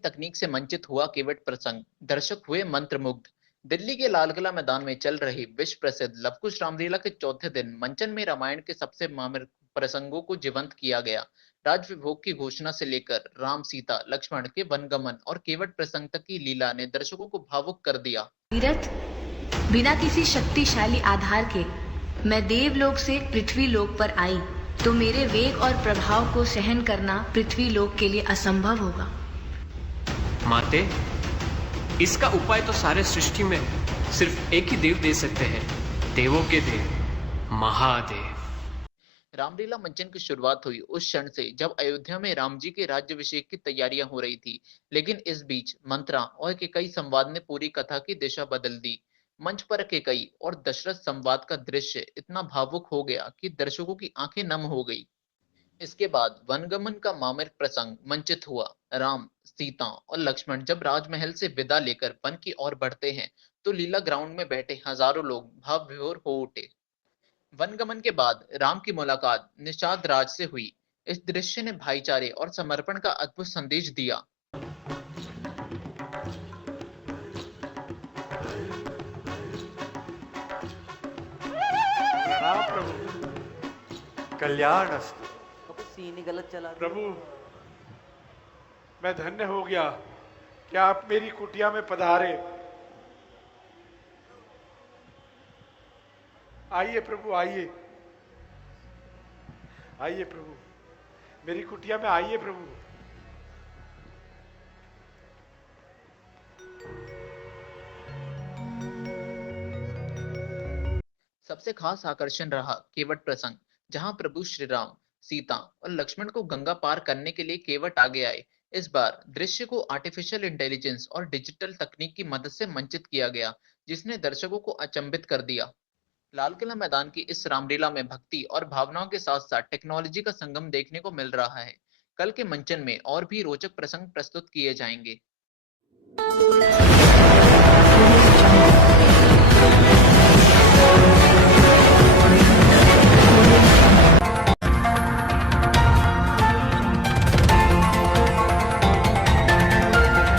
तकनीक से मंचित हुआ केवट प्रसंग, दर्शक हुए मंत्रमुग्ध। दिल्ली के लाल किला मैदान में चल रही विश्व प्रसिद्ध लवकुश रामलीला के चौथे दिन मंचन में रामायण के सबसे मामिर प्रसंगों को जीवंत किया गया। राज विभोग की घोषणा से लेकर राम सीता लक्ष्मण के वनगमन और केवट प्रसंग तक की लीला ने दर्शकों को भावुक कर दिया। तीरथ, बिना किसी शक्तिशाली आधार के मैं देवलोक से पृथ्वी लोक पर आई तो मेरे वेग और प्रभाव को सहन करना पृथ्वी लोक के लिए असंभव होगा। माते, इसका उपाय तो सारे सृष्टि में सिर्फ एक ही देव दे सकते हैं, देवों के देव, महादेव। रामलीला मंचन की शुरुआत हुई उस क्षण से जब अयोध्या में राम जी के राज्यभिषेक की तैयारियां हो रही थी। लेकिन इस बीच मंत्रा और केकई संवाद ने पूरी कथा की दिशा बदल दी। मंच पर केकई और दशरथ संवाद का दृश्य इतना भावुक हो गया कि दर्शकों की आंखें नम हो गई। इसके बाद वनगमन का मामर प्रसंग मंचित हुआ। राम, सीता और लक्ष्मण जब राजमहल से विदा लेकर वन की ओर बढ़ते हैं, तो लीला ग्राउंड में बैठे हजारों लोग भाव विभोर हो उठे। वनगमन के बाद राम की मुलाकात निषाद राज से हुई। इस दृश्य ने भाईचारे और समर्पण का अद्भुत संदेश दिया। प्रणाम प्रभु। कल्याण अस्तु। सीन ही गलत चला दिया। प्रभु, मैं धन्य हो गया कि आप मेरी कुटिया में पधारे। आइए प्रभु, आइए आइए प्रभु, मेरी कुटिया में आइए प्रभु। सबसे खास आकर्षण रहा केवट प्रसंग, जहां प्रभु श्री राम, सीता और लक्ष्मण को गंगा पार करने के लिए केवट आगे आए। इस बार दृश्य को आर्टिफिशियल इंटेलिजेंस और डिजिटल तकनीक की मदद से मंचित किया गया, जिसने दर्शकों को अचंभित कर दिया। लाल किला मैदान की इस रामलीला में भक्ति और भावनाओं के साथ साथ टेक्नोलॉजी का संगम देखने को मिल रहा है। कल के मंचन में और भी रोचक प्रसंग प्रस्तुत किए जाएंगे।